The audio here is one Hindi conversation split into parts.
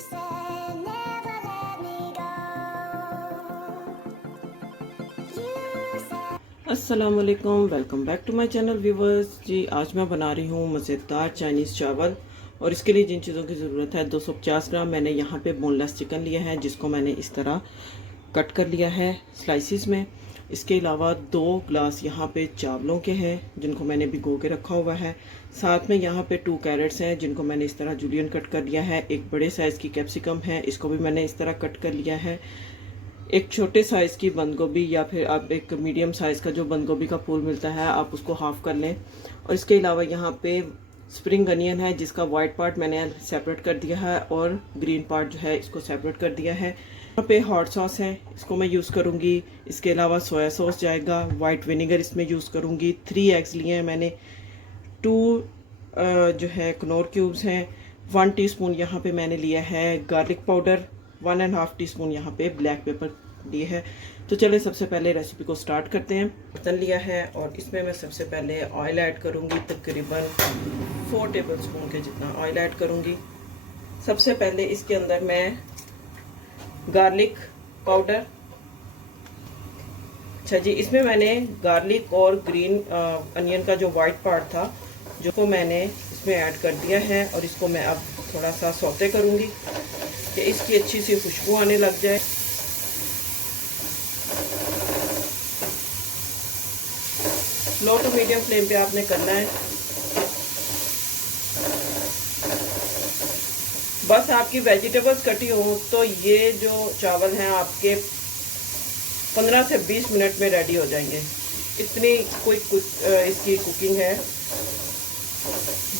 said never let me go. You said अस्सलामुअलैकुम, welcome back to my channel viewers. जी आज मैं बना रही हूँ मज़ेदार चाइनीज़ चावल। और इसके लिए जिन चीज़ों की ज़रूरत है, 250 ग्राम मैंने यहाँ पे बोनलेस चिकन लिया है, जिसको मैंने इस तरह कट कर लिया है स्लाइसिस में। इसके अलावा 2 ग्लास यहाँ पे चावलों के हैं, जिनको मैंने भिगो के रखा हुआ है। साथ में यहाँ पे 2 कैरेट्स हैं, जिनको मैंने इस तरह जूलियन कट कर लिया है। एक बड़े साइज़ की कैप्सिकम है, इसको भी मैंने इस तरह कट कर लिया है। एक छोटे साइज़ की बंद गोभी, या फिर आप एक मीडियम साइज़ का जो बंद गोभी का फूल मिलता है, आप उसको हाफ़ कर लें। और इसके अलावा यहाँ पे स्प्रिंग अनियन है, जिसका वाइट पार्ट मैंने सेपरेट कर दिया है और ग्रीन पार्ट जो है इसको सेपरेट कर दिया है। यहाँ पे हॉट सॉस है, इसको मैं यूज़ करूँगी। इसके अलावा सोया सॉस जाएगा, वाइट विनेगर इसमें यूज़ करूँगी। 3 एग्स लिए हैं मैंने। 2 जो है कनौर क्यूब्स हैं। 1 टीस्पून यहाँ पे मैंने लिया है गार्लिक पाउडर। 1.5 टीस्पून यहाँ पे ब्लैक पेपर लिए है। तो चलिए सबसे पहले रेसिपी को स्टार्ट करते हैं। बर्तन लिया है और इसमें मैं सबसे पहले ऑयल ऐड करूँगी। तकरीबन 4 टेबल स्पून के जितना ऑयल ऐड करूँगी। सबसे पहले इसके अंदर मैं गार्लिक पाउडर, अच्छा जी, इसमें मैंने गार्लिक और ग्रीन अनियन का जो वाइट पार्ट था, जो को मैंने इसमें ऐड कर दिया है। और इसको मैं अब थोड़ा सा सौते करूँगी कि इसकी अच्छी सी खुशबू आने लग जाए। लो टू मीडियम फ्लेम पे आपने करना है। बस आपकी वेजिटेबल्स कटी हो तो ये जो चावल हैं आपके 15 से 20 मिनट में रेडी हो जाएंगे। इतनी क्विक इसकी कुकिंग है,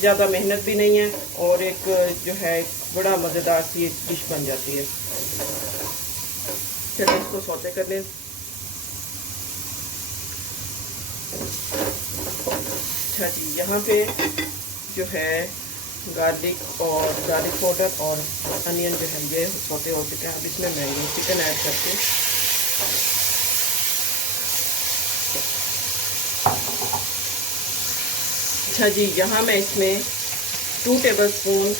ज़्यादा मेहनत भी नहीं है और एक जो है बड़ा मज़ेदार सी डिश बन जाती है। चलिए इसको सौते कर लें। अच्छा जी, यहाँ पे जो है गार्लिक पाउडर और अनियन जो है ये सौते हो चुके हैं। अब इसमें मैं ये चिकन ऐड करके अच्छा जी, यहाँ मैं इसमें 2 टेबल स्पून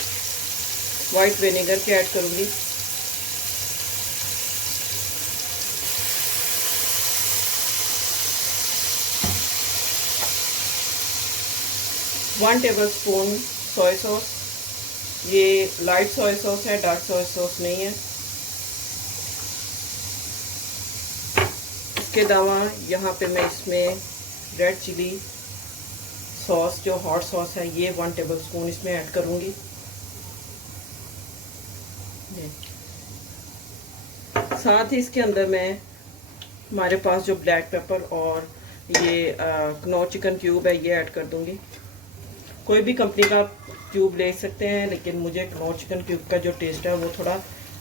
वाइट विनेगर के ऐड करूँगी। One table spoon soya sauce, ये लाइट सोया सॉस है, डार्क सोया सॉस नहीं है। इसके अलावा यहाँ पे मैं इसमें रेड चिली सॉस, जो हॉट सॉस है, ये 1 टेबल स्पून इसमें ऐड करूँगी। साथ ही इसके अंदर मैं हमारे पास जो ब्लैक पेपर और ये कनौर चिकन क्यूब है, ये ऐड कर दूँगी। कोई भी कंपनी का क्यूब ले सकते हैं, लेकिन मुझे कनौर चिकन क्यूब का जो टेस्ट है वो थोड़ा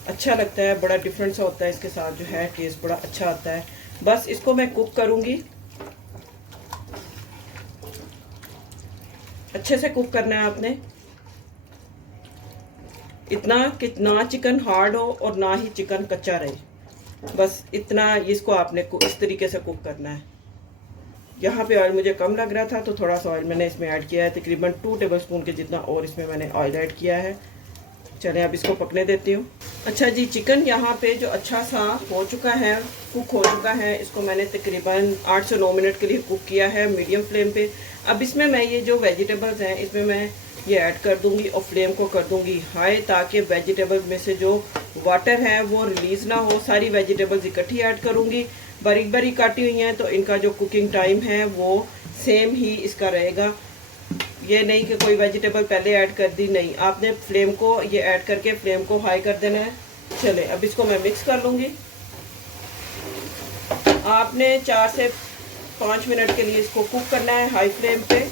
अच्छा लगता है, बड़ा डिफरेंट सा होता है। इसके साथ जो है टेस्ट बड़ा अच्छा आता है। बस इसको मैं कुक करूँगी, अच्छे से कुक करना है आपने। इतना कितना चिकन हार्ड हो और ना ही चिकन कच्चा रहे, बस इतना इसको आपने इस तरीके से कुक करना है। यहाँ पे ऑयल मुझे कम लग रहा था तो थोड़ा सा ऑयल मैंने इसमें ऐड किया है, तकरीबन 2 टेबल स्पून के जितना, और इसमें मैंने ऑयल ऐड किया है। चलें अब इसको पकने देती हूँ। अच्छा जी, चिकन यहाँ पे जो अच्छा सा हो चुका है, कुक हो चुका है। इसको मैंने तकरीबन 8 से 9 मिनट के लिए कुक किया है मीडियम फ्लेम पे। अब इसमें मैं ये जो वेजिटेबल्स हैं, इसमें मैं ये ऐड कर दूँगी और फ्लेम को कर दूँगी हाई, ताकि वेजिटेबल्स में से जो वाटर है वो रिलीज़ ना हो। सारी वेजिटेबल्स इकट्ठी ऐड करूँगी, बारीक बारीक काटी हुई हैं, तो इनका जो कुकिंग टाइम है वो सेम ही इसका रहेगा। ये नहीं कि कोई वेजिटेबल पहले ऐड कर दी, नहीं, आपने फ्लेम को ये ऐड करके फ्लेम को हाई कर देना है। चले अब इसको मैं मिक्स कर लूँगी। आपने 4 से 5 मिनट के लिए इसको कुक करना है हाई फ्लेम पे।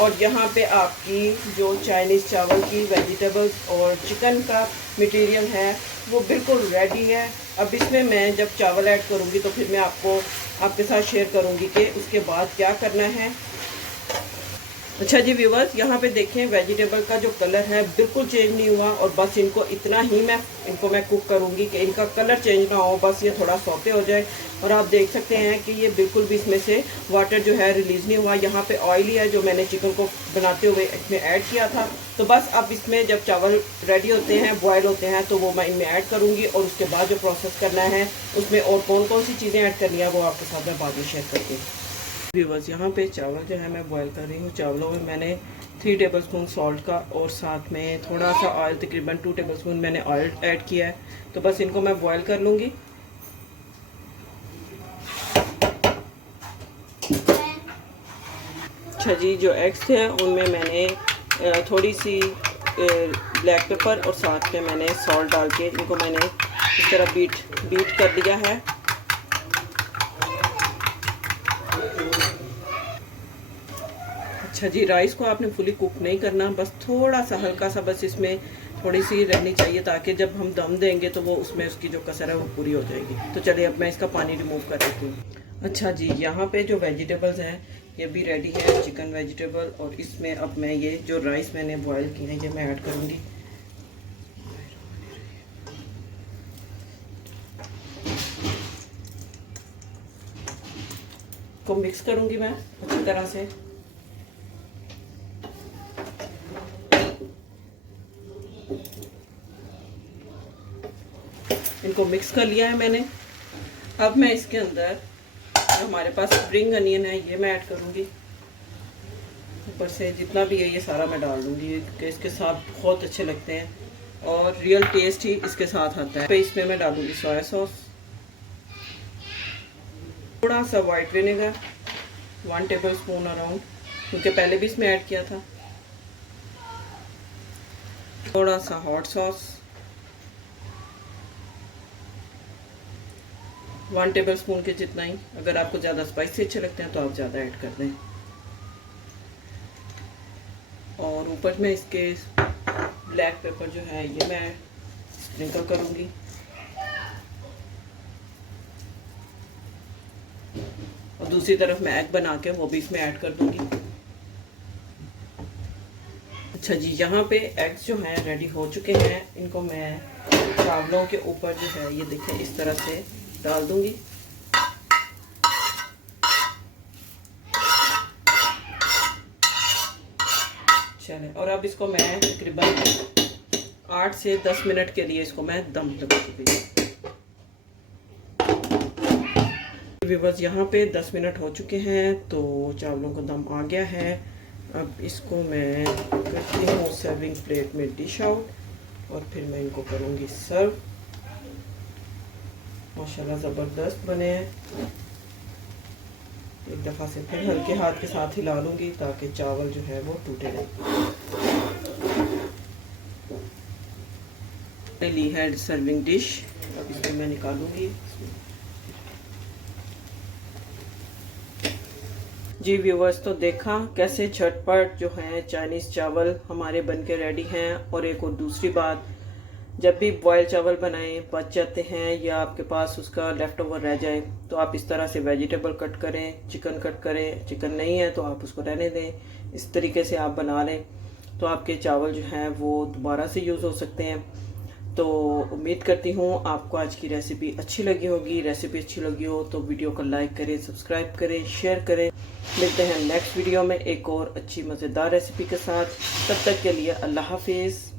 और यहाँ पे आपकी जो चाइनीज़ चावल की वेजिटेबल्स और चिकन का मटेरियल है वो बिल्कुल रेडी है। अब इसमें मैं जब चावल ऐड करूँगी तो फिर मैं आपके साथ शेयर करूँगी कि उसके बाद क्या करना है। अच्छा जी व्यूवर्स, यहाँ पे देखें वेजिटेबल का जो कलर है बिल्कुल चेंज नहीं हुआ, और बस इनको इतना ही मैं कुक करूँगी कि इनका कलर चेंज ना हो, बस ये थोड़ा सौते हो जाए। और आप देख सकते हैं कि ये बिल्कुल भी इसमें से वाटर जो है रिलीज़ नहीं हुआ। यहाँ पे ऑयल ही है जो मैंने चिकन को बनाते हुए इसमें ऐड किया था। तो बस अब इसमें जब चावल रेडी होते हैं, बॉयल होते हैं, तो वो मैं इनमें ऐड करूँगी, और उसके बाद जो प्रोसेस करना है उसमें और कौन कौन सी चीज़ें ऐड करनी है वो आपके साथ मैं बाद में शेयर करती हूँ। व्यूवर्स, यहाँ पे चावल जो है मैं बॉईल कर रही हूँ। चावलों में मैंने 3 टेबलस्पून सॉल्ट का और साथ में थोड़ा सा ऑयल, तकरीबन 2 टेबलस्पून मैंने ऑयल ऐड किया है। तो बस इनको मैं बॉईल कर लूँगी। अच्छा जी, जो एग्स थे उनमें मैंने थोड़ी सी ब्लैक पेपर और साथ में मैंने सॉल्ट डाल के इनको मैंने इस तरह बीट कर दिया है। अच्छा जी, राइस को आपने फुली कुक नहीं करना, बस थोड़ा सा हल्का सा बस इसमें थोड़ी सी रहनी चाहिए, ताकि जब हम दम देंगे तो वो उसमें उसकी जो कसर है वो पूरी हो जाएगी। तो चलिए अब मैं इसका पानी रिमूव कर देती हूँ। अच्छा जी, यहाँ पे जो वेजिटेबल्स हैं ये भी रेडी है, चिकन वेजिटेबल, और इसमें अब मैं ये जो राइस मैंने बॉयल किए हैं ये मैं ऐड करूँगी। को मिक्स करूँगी मैं अच्छी तरह से। इनको मिक्स कर लिया है मैंने। अब मैं इसके अंदर जो हमारे पास स्प्रिंग अनियन है ये मैं ऐड करूँगी। ऊपर से जितना भी है ये सारा मैं डाल दूँगी, क्योंकि इसके साथ बहुत अच्छे लगते हैं और रियल टेस्ट ही इसके साथ आता है। तो इसमें मैं डालूँगी सोया सॉस, थोड़ा सा वाइट विनेगर 1 टेबलस्पून अराउंड, क्योंकि पहले भी इसमें ऐड किया था, थोड़ा सा हॉट सॉस 1 टेबलस्पून के जितना ही। अगर आपको ज़्यादा स्पाइसी अच्छे लगते हैं तो आप ज़्यादा ऐड कर दें। और ऊपर में इसके ब्लैक पेपर जो है ये मैं स्प्रिंकल करूँगी। और दूसरी तरफ मैं एग बना के वो भी इसमें ऐड कर दूँगी। अच्छा जी, यहाँ पे एग्स जो हैं रेडी हो चुके हैं। इनको मैं चावलों के ऊपर जो है ये देखें इस तरह से डाल दूंगी। चलें, और अब इसको मैं तकरीबन 8 से 10 मिनट के लिए इसको मैं दम लगा दूंगी। व्यूअर्स, यहाँ पे 10 मिनट हो चुके हैं तो चावलों का दम आ गया है। अब इसको मैं करती हूँ सर्विंग प्लेट में डिश आउट, और फिर मैं इनको करूँगी सर्व। माशाल्लाह ज़बरदस्त बने हैं। एक दफ़ा से फिर हल्के हाथ के साथ हिला लूँगी ताकि चावल जो है वो टूटे नहीं। ली है सर्विंग डिश, अब इसमें मैं निकालूंगी। जी व्यूवर्स, तो देखा कैसे झटपट जो है चाइनीज़ चावल हमारे बनके रेडी हैं। और एक और दूसरी बात, जब भी बॉयल चावल बनाएं बच जाते हैं या आपके पास उसका लेफ्ट ओवर रह जाए तो आप इस तरह से वेजिटेबल कट करें, चिकन कट करें। चिकन नहीं है तो आप उसको रहने दें। इस तरीके से आप बना लें तो आपके चावल जो हैं वो दोबारा से यूज़ हो सकते हैं। तो उम्मीद करती हूँ आपको आज की रेसिपी अच्छी लगी होगी। रेसिपी अच्छी लगी हो तो वीडियो को लाइक करें, सब्सक्राइब करें, शेयर करें। मिलते हैं नेक्स्ट वीडियो में एक और अच्छी मज़ेदार रेसिपी के साथ। तब तक के लिए अल्लाह हाफिज़।